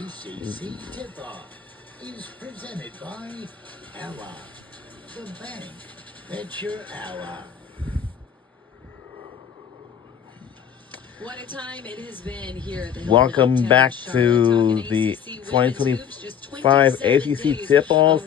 ACC tip-off is presented by Ella, the bank that's your ally. What a time it has been here at the Welcome back to the 2025 ACC tip-off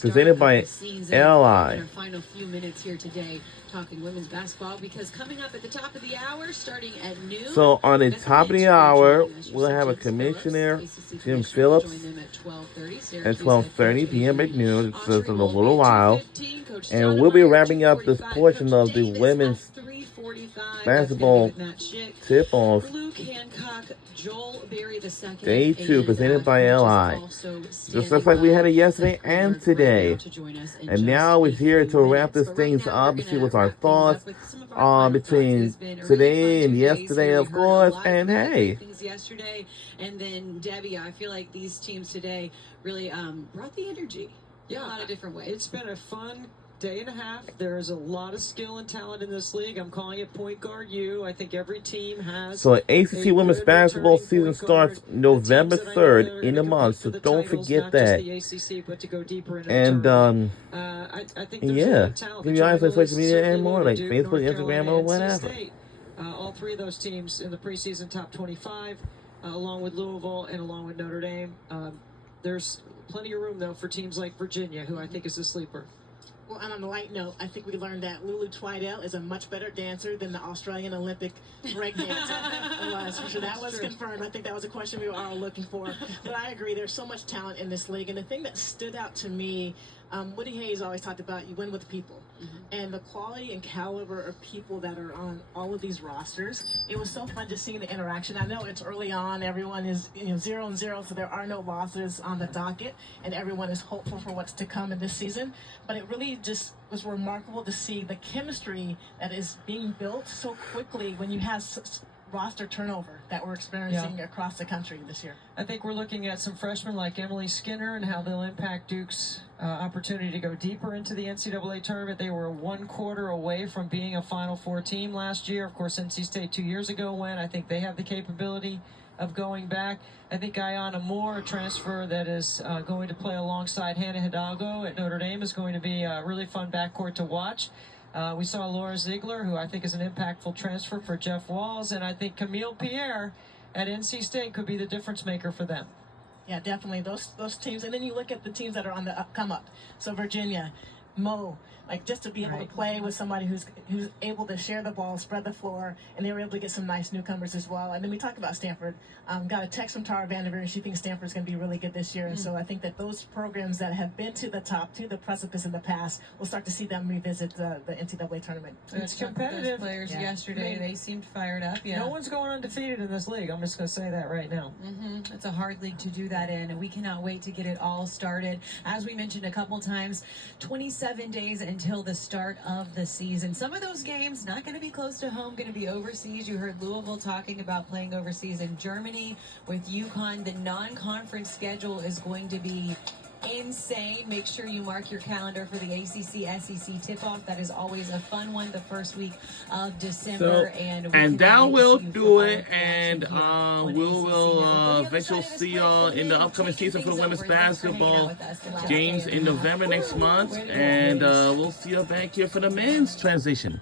presented by Ally. In our final few minutes here today, talking women's basketball, because coming up at the top of the hour, starting at noon. So on the top of the hour, we'll have a commissioner, Jim Phillips, at 12:30 p.m. at noon. It's just in a little while. And we'll be wrapping up this portion of the women's basketball tip-off Day 2, presented by LI. Just like we had it yesterday and today. And now we're here to wrap this things up, see what's our thoughts between today and yesterday, of course. And hey, yesterday and then Debbie, I feel like these teams today really brought the energy in a lot of different ways. It's been a fun day and a half. There is a lot of skill and talent in this league. I'm calling it point guard U. I think every team has. So ACC women's basketball season starts November 3rd in a month, so don't forget that. And I think yeah, keep your eyes on social media and more, like Facebook, Instagram, or whatever. All three of those teams in the preseason top 25, along with Louisville and along with Notre Dame. There's plenty of room though for teams like Virginia, who I think is a sleeper. Well, and on a light note, I think we learned that Lulu Twidell is a much better dancer than the Australian Olympic break dancer was. For sure, that was confirmed. I think that was a question we were all looking for. But I agree, there's so much talent in this league. And the thing that stood out to me, Woody Hayes always talked about you win with people. And the quality and caliber of people that are on all of these rosters, it was so fun just seeing the interaction. I know it's early on, everyone is 0-0, so there are no losses on the docket, and everyone is hopeful for what's to come in this season. But it really just was remarkable to see the chemistry that is being built so quickly when you have roster turnover that we're experiencing across the country this year. I think we're looking at some freshmen like Emily Skinner and how they'll impact Duke's opportunity to go deeper into the NCAA tournament. They were 1 quarter away from being a Final Four team last year. Of course, NC State 2 years ago went. I think they have the capability of going back. I think Ayanna Moore, a transfer that is going to play alongside Hannah Hidalgo at Notre Dame, is going to be a really fun backcourt to watch. We saw Laura Ziegler, who I think is an impactful transfer for Jeff Walls, and I think Camille Pierre at NC State could be the difference maker for them. Yeah, definitely. Those teams, and then you look at the teams that are on the come up. So Virginia, Mo, like just to be able to play with somebody who's able to share the ball, spread the floor, and they were able to get some nice newcomers as well. And then we talk about Stanford. Got a text from Tara Vanderveer, and she thinks Stanford's going to be really good this year. And so I think that those programs that have been to the top, to the precipice in the past, we'll start to see them revisit the NCAA tournament. It's competitive. Players yesterday, they seemed fired up. Yeah. No one's going undefeated in this league. I'm just going to say that right now. It's a hard league to do that in, and we cannot wait to get it all started. As we mentioned a couple times, 27 days until the start of the season. Some of those games not going to be close to home, going to be overseas. You heard Louisville talking about playing overseas in Germany with UConn. The non-conference schedule is going to be insane. Make sure you mark your calendar for the ACC SEC tip-off. That is always a fun one the first week of December. And that will do it. And we will eventually see y'all in the upcoming season for the women's basketball games in November next month. And we'll see you back here for the men's transition.